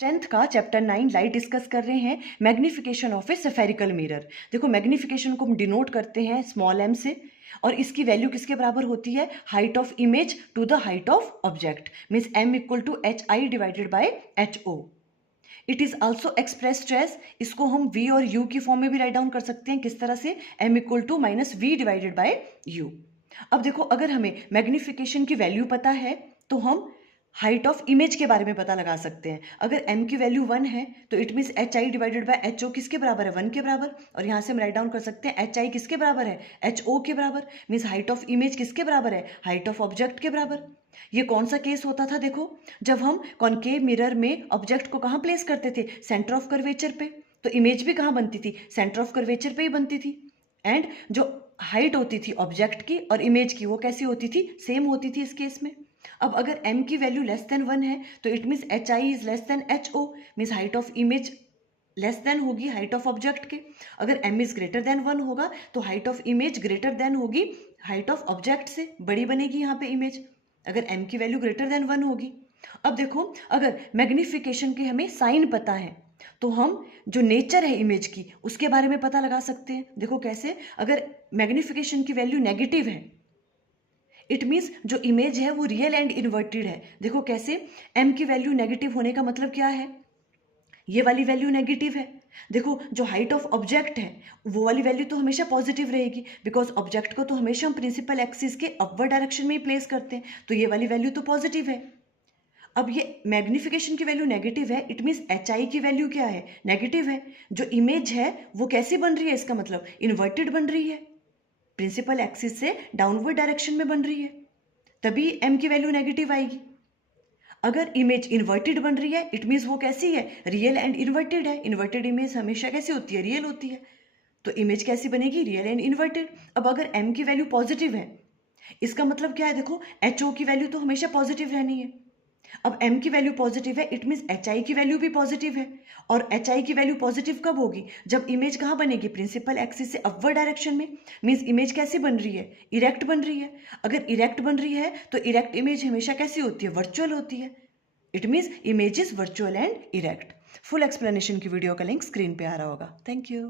10th का chapter 9 light discuss कर रहे हैं magnification of A spherical mirror. देखो मैग्निफिकेशन को हम डिनोट करते हैं स्मॉल m से और इसकी वैल्यू किसके बराबर होती है, height of image to the height of object, means m equal to hi divided by ho। It is also expressed as, इसको हम v और u की फॉर्म में भी राइट डाउन कर सकते हैं। किस तरह से, m equal to minus v divided by u। अब देखो अगर हमें मैग्निफिकेशन की वैल्यू पता है तो हम हाइट ऑफ इमेज के बारे में पता लगा सकते हैं। अगर m की वैल्यू 1 है तो it means hi divided by ho किसके बराबर है, 1 के बराबर। और यहाँ से हम राइट डाउन कर सकते हैं hi किसके बराबर है, ho के बराबर, मीन्स हाइट ऑफ इमेज किसके बराबर है, हाइट ऑफ ऑब्जेक्ट के बराबर। ये कौन सा केस होता था, देखो जब हम कॉन्केव मिरर में ऑब्जेक्ट को कहाँ प्लेस करते थे, सेंटर ऑफ कर्वेचर पे, तो इमेज भी कहाँ बनती थी, सेंटर ऑफ कर्वेचर पे ही बनती थी। एंड जो हाइट होती थी ऑब्जेक्ट की और इमेज की वो कैसी होती थी, सेम होती थी इस केस में। अब अगर m की वैल्यू लेस देन 1 है तो it means hi is less than ho, means height of image less than होगी हाइट ऑफ ऑब्जेक्ट के। अगर m इज ग्रेटर देन 1 होगा तो height of image greater than होगी हाइट ऑफ ऑब्जेक्ट से, बड़ी बनेगी यहाँ पे इमेज, अगर m की वैल्यू ग्रेटर देन 1 होगी। अब देखो अगर मैग्निफिकेशन के हमें साइन पता है तो हम जो नेचर है इमेज की उसके बारे में पता लगा सकते हैं। देखो कैसे, अगर मैग्निफिकेशन की वैल्यू नेगेटिव है इट मीन्स जो इमेज है वो रियल एंड इन्वर्टेड है। देखो कैसे, m की वैल्यू नेगेटिव होने का मतलब क्या है, ये वाली वैल्यू नेगेटिव है। देखो जो हाइट ऑफ ऑब्जेक्ट है वो वाली वैल्यू तो हमेशा पॉजिटिव रहेगी, बिकॉज ऑब्जेक्ट को तो हमेशा हम प्रिंसिपल एक्सिस के अपवर्ड डायरेक्शन में ही प्लेस करते हैं, तो ये वाली वैल्यू तो पॉजिटिव है। अब ये मैग्निफिकेशन की वैल्यू नेगेटिव है, इट मीन्स hi की वैल्यू क्या है, नेगेटिव है। जो इमेज है वो कैसी बन रही है, इसका मतलब इन्वर्टेड बन रही है, प्रिंसिपल एक्सिस से डाउनवर्ड डायरेक्शन में बन रही है, तभी m की वैल्यू नेगेटिव आएगी। अगर इमेज इन्वर्टेड बन रही है इट मीन्स वो कैसी है, रियल एंड इन्वर्टेड है। इन्वर्टेड इमेज हमेशा कैसी होती है, रियल होती है, तो इमेज कैसी बनेगी, रियल एंड इन्वर्टेड। अब अगर m की वैल्यू पॉजिटिव है इसका मतलब क्या है, देखो ho की वैल्यू तो हमेशा पॉजिटिव रहनी है। अब m की वैल्यू पॉजिटिव है इट मीन्स hi की वैल्यू भी पॉजिटिव है, और hi की वैल्यू पॉजिटिव कब होगी, जब इमेज कहाँ बनेगी, प्रिंसिपल एक्सिस से अपवर्ड डायरेक्शन में, मीन्स इमेज कैसी बन रही है, इरेक्ट बन रही है। अगर इरेक्ट बन रही है तो इरेक्ट इमेज हमेशा कैसी होती है, वर्चुअल होती है, it means image is virtual and erect. Full explanation की वीडियो का लिंक स्क्रीन पे आ रहा होगा। Thank you.